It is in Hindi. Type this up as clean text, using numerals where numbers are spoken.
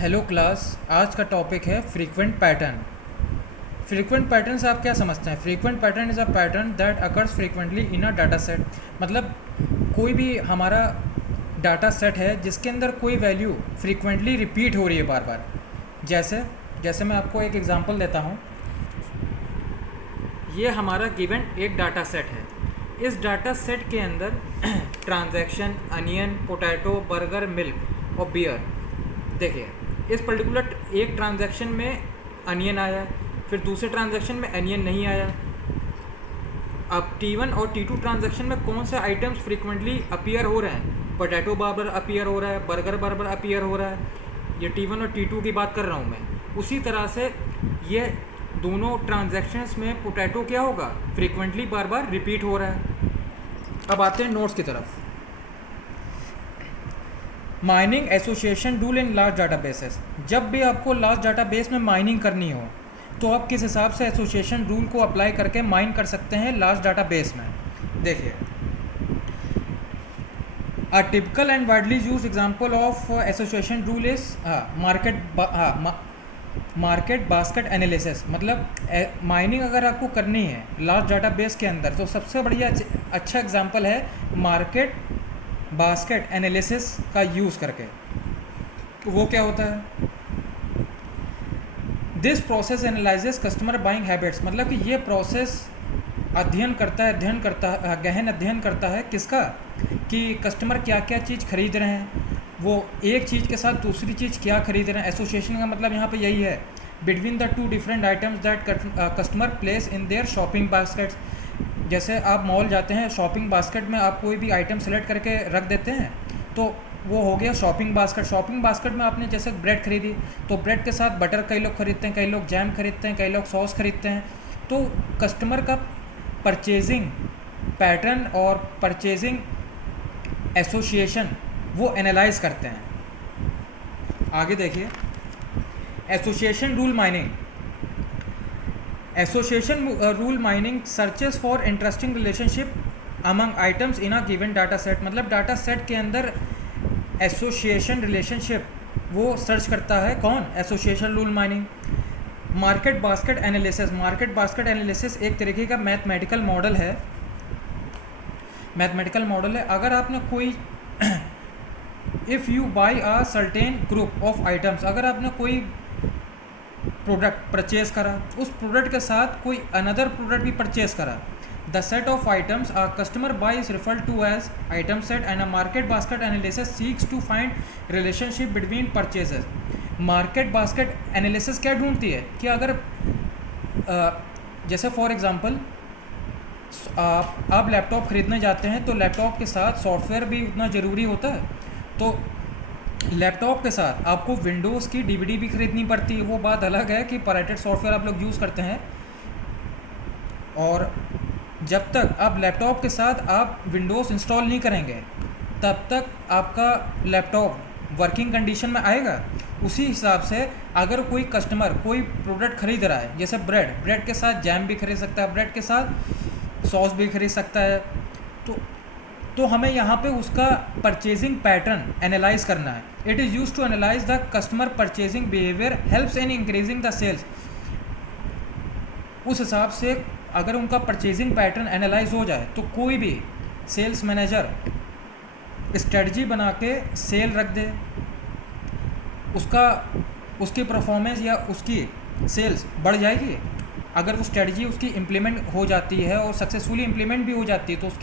Hello class. आज का टॉपिक है फ्रीक्वेंट पैटर्न। फ्रीक्वेंट पैटर्न से आप क्या समझते हैं? Frequent pattern is a pattern that occurs frequently in a data set. मतलब कोई भी हमारा डाटा सेट है जिसके अंदर कोई वैल्यू फ्रीक्वेंटली रिपीट हो रही है बार बार। जैसे जैसे मैं आपको एक एग्जांपल देता हूँ। ये हमारा गिवन एक डाटा सेट है। इस डाटा सेट के अंदर transaction onion, potato, burger, milk और बियर। देखिए, इस पर्टिकुलर एक ट्रांजैक्शन में अनियन आया, फिर दूसरे ट्रांजैक्शन में अनियन नहीं आया। अब T1 और T2 ट्रांजैक्शन में कौन से आइटम्स फ्रीक्वेंटली अपीयर हो रहे हैं? पोटैटो बार बार अपीयर हो रहा है, बर्गर बार बार अपीयर हो रहा है। ये T1 और T2 की बात कर रहा हूँ मैं। उसी तरह से ये दोनों ट्रांजैक्शंस में पोटैटो क्या होगा? फ्रीक्वेंटली बार बार रिपीट हो रहा है। अब आते हैं नोट्स की तरफ। Mining association rule in large databases. जब भी आपको लार्ज डाटाबेस में माइनिंग करनी हो तो आप किस हिसाब से एसोसिएशन रूल को अप्लाई करके माइन कर सकते हैं लार्ज डाटाबेस में। देखिए, a typical and widely use example of association rule is market basket analysis. मतलब माइनिंग अगर आपको करनी है लार्ज डाटाबेस के अंदर तो सबसे बढ़िया अच्छा एग्जांपल है मार्केट बास्केट एनालिसिस का यूज़ करके। वो क्या होता है? This process analyses customer buying habits. मतलब कि ये प्रोसेस गहन अध्ययन करता है किसका? कि कस्टमर क्या क्या चीज़ खरीद रहे हैं, वो एक चीज़ के साथ दूसरी चीज़ क्या खरीद रहे हैं। एसोसिएशन का मतलब यहाँ पे यही है, between the two different items that customer place in their shopping baskets. जैसे आप मॉल जाते हैं, शॉपिंग बास्केट में आप कोई भी आइटम सेलेक्ट करके रख देते हैं तो वो हो गया शॉपिंग बास्केट। शॉपिंग बास्केट में आपने जैसे ब्रेड खरीदी तो ब्रेड के साथ बटर कई लोग खरीदते हैं, कई लोग जैम खरीदते हैं, कई लोग सॉस खरीदते हैं। तो कस्टमर का परचेजिंग पैटर्न और परचेजिंग एसोसिएशन वो एनालाइज करते हैं। आगे देखिए, association rule mining. Association rule mining searches for interesting relationship among items in a given data set. मतलब डाटा सेट के अंदर एसोसिएशन रिलेशनशिप वो सर्च करता है। कौन? Association rule mining. Market basket analysis. Market basket analysis एक तरीके का मैथमेटिकल मॉडल है। अगर आपने कोई if you by a certain group of items, अगर आपने कोई प्रोडक्ट परचेज करा, उस प्रोडक्ट के साथ कोई अनदर प्रोडक्ट भी परचेज करा, the set of items a customer buy is referred to as item set and a market basket analysis seeks to find relationship between purchases. Market basket analysis क्या ढूंढती है कि अगर जैसे फॉर एग्जांपल आप लैपटॉप ख़रीदने जाते हैं तो लैपटॉप के साथ सॉफ्टवेयर भी उतना ज़रूरी होता है। तो लैपटॉप के साथ आपको विंडोज़ की डीवीडी भी ख़रीदनी पड़ती है। वो बात अलग है कि पायरेटेड सॉफ्टवेयर आप लोग यूज़ करते हैं, और जब तक आप लैपटॉप के साथ आप विंडोज़ इंस्टॉल नहीं करेंगे तब तक आपका लैपटॉप वर्किंग कंडीशन में आएगा। उसी हिसाब से अगर कोई कस्टमर कोई प्रोडक्ट खरीद रहा है, जैसे ब्रेड के साथ जैम भी खरीद सकता है, ब्रेड के साथ सॉस भी खरीद सकता है, तो हमें यहाँ पे उसका परचेजिंग पैटर्न एनालाइज करना है। It is use to analyse the customer purchasing behaviour helps in increasing the sales. उस हिसाब से अगर उनका परचेजिंग पैटर्न एनालाइज हो जाए तो कोई भी सेल्स मैनेजर स्ट्रेटजी बना के सेल रख दे, उसकी परफॉर्मेंस या उसकी सेल्स बढ़ जाएगी। अगर वो स्ट्रेटजी उसकी इम्प्लीमेंट हो जाती है और सक्सेसफुली इम्प्लीमेंट भी हो जाती है तो उसकी